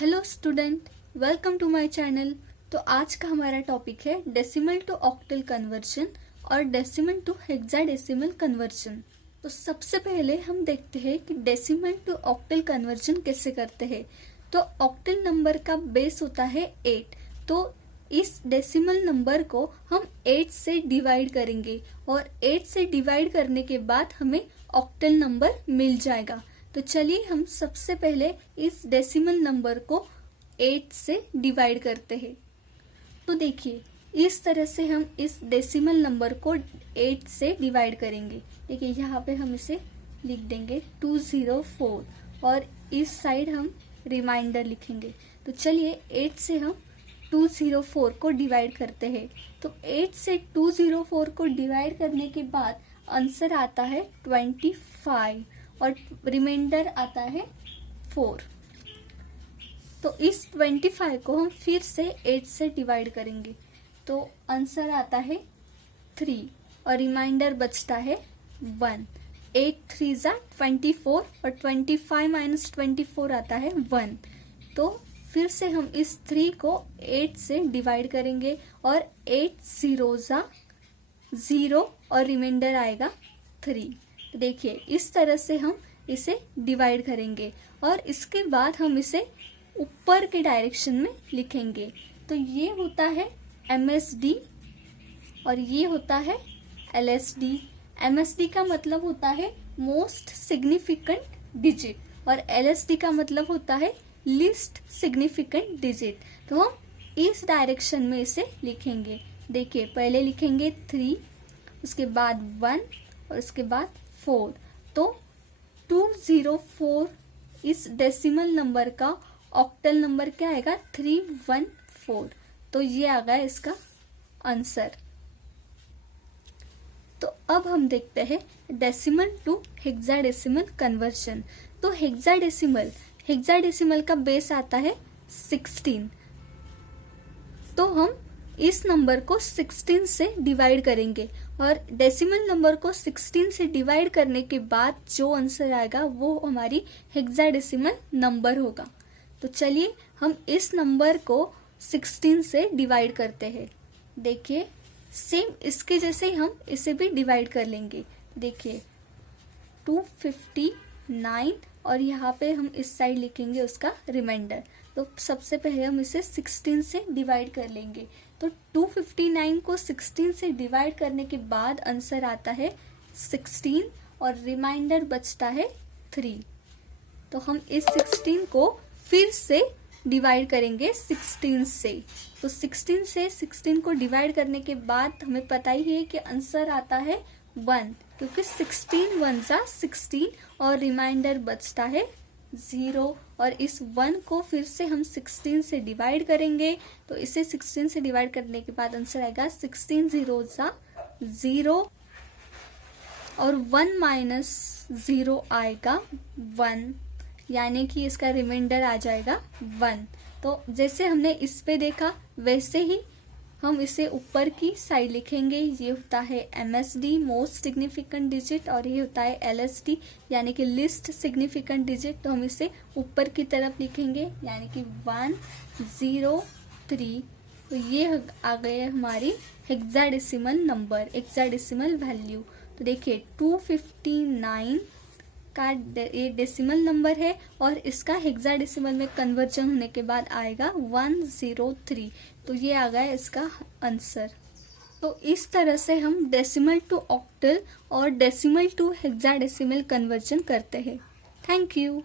Hello student, welcome to my channel. तो आज का हमारा टॉपिक है डेसिमल टू ऑक्टल कन्वर्जन और डेसिमल टू हेक्साडेसिमल कन्वर्जन। तो सबसे पहले हम देखते हैं कि डेसिमल टू ऑक्टल कन्वर्जन कैसे करते हैं। तो ऑक्टल नंबर का बेस होता है 8। तो इस डेसिमल नंबर को हम 8 से डिवाइड करेंगे और 8 से डिवाइड करने के बाद हमें ऑक्टल नंबर मिल जाएगा। तो चलिए हम सबसे पहले इस डेसिमल नंबर को 8 से डिवाइड करते हैं। तो देखिए, इस तरह से हम इस डेसिमल नंबर को 8 से डिवाइड करेंगे। देखिए यहाँ पे हम इसे लिख देंगे 204 और इस साइड हम रिमाइंडर लिखेंगे। तो चलिए 8 से हम 204 को डिवाइड करते हैं। तो 8 से 204 को डिवाइड करने के बाद आंसर आता है 25 और रिमाइंडर आता है 4। तो इस 25 को हम फिर से 8 से डिवाइड करेंगे। तो आंसर आता है 3 और रिमाइंडर बचता है 1। 8 3 जा 24 और 25 माइनस 24 आता है 1। तो फिर से हम इस 3 को 8 से डिवाइड करेंगे और 8 0 जा 0 और रिमाइंडर आएगा 3। देखिए इस तरह से हम इसे डिवाइड करेंगे और इसके बाद हम इसे ऊपर के डायरेक्शन में लिखेंगे। तो ये होता है MSD और ये होता है LSD। MSD का मतलब होता है मोस्ट सिग्निफिकेंट डिजिट और LSD का मतलब होता है लीस्ट सिग्निफिकेंट डिजिट। तो हम इस डायरेक्शन में इसे लिखेंगे। देखिए पहले लिखेंगे 3, उसके बाद 1 और उसके बाद 4। तो 204 इस डेसिमल नंबर का ऑक्टल नंबर क्या आएगा 314। तो ये आ गया इसका आंसर। तो अब हम देखते हैं डेसिमल टू हेक्साडेसिमल कन्वर्जन। तो हेक्साडेसिमल का बेस आता है 16। तो हम इस नंबर को 16 से डिवाइड करेंगे और डेसिमल नंबर को 16 से डिवाइड करने के बाद जो आंसर आएगा वो हमारी हेक्साडेसिमल नंबर होगा। तो चलिए हम इस नंबर को 16 से डिवाइड करते हैं। देखिए सेम इसके जैसे ही हम इसे भी डिवाइड कर लेंगे। देखिए 259 और यहाँ पे हम इस साइड लिखेंगे उसका रिमाइंडर। तो सबसे पहले हम इसे 16 से डिवाइड कर लेंगे। तो 259 को 16 से डिवाइड करने के बाद आंसर आता है 16 और रिमाइंडर बचता है 3। तो हम इस 16 को फिर से डिवाइड करेंगे 16 से। तो 16 से 16 को डिवाइड करने के बाद हमें पता ही है कि आंसर आता है 1, क्योंकि 16 1 जा 16 और रिमाइंडर बचता है 0। और इस 1 को फिर से हम 16 से डिवाइड करेंगे। तो इसे 16 से डिवाइड करने के बाद आंसर आएगा 16 0 जा 0 और 1 माइनस 0 आएगा 1, यानी कि इसका रिमाइंडर आ जाएगा 1। तो जैसे हमने इस पे देखा वैसे ही हम इसे ऊपर की साइड लिखेंगे। ये होता है MSD मोस्ट सिग्निफिकेंट डिजिट और ये होता है LSD यानी कि लिस्ट सिग्निफिकेंट डिजिट। तो हम इसे ऊपर की तरफ लिखेंगे यानी कि 1 0 3। तो ये आ गए हमारी हेक्साडेसिमल नंबर, हेक्साडेसिमल वैल्यू। तो देखिए 259 का ये डेसिमल नंबर है और इसका हेक्साडेसिमल में कन्वर्जन होने के बाद आएगा 103। तो ये आ गया इसका आंसर। तो इस तरह से हम डेसिमल टू ऑक्टल और डेसिमल टू हेक्साडेसिमल कन्वर्जन करते हैं। Thank you.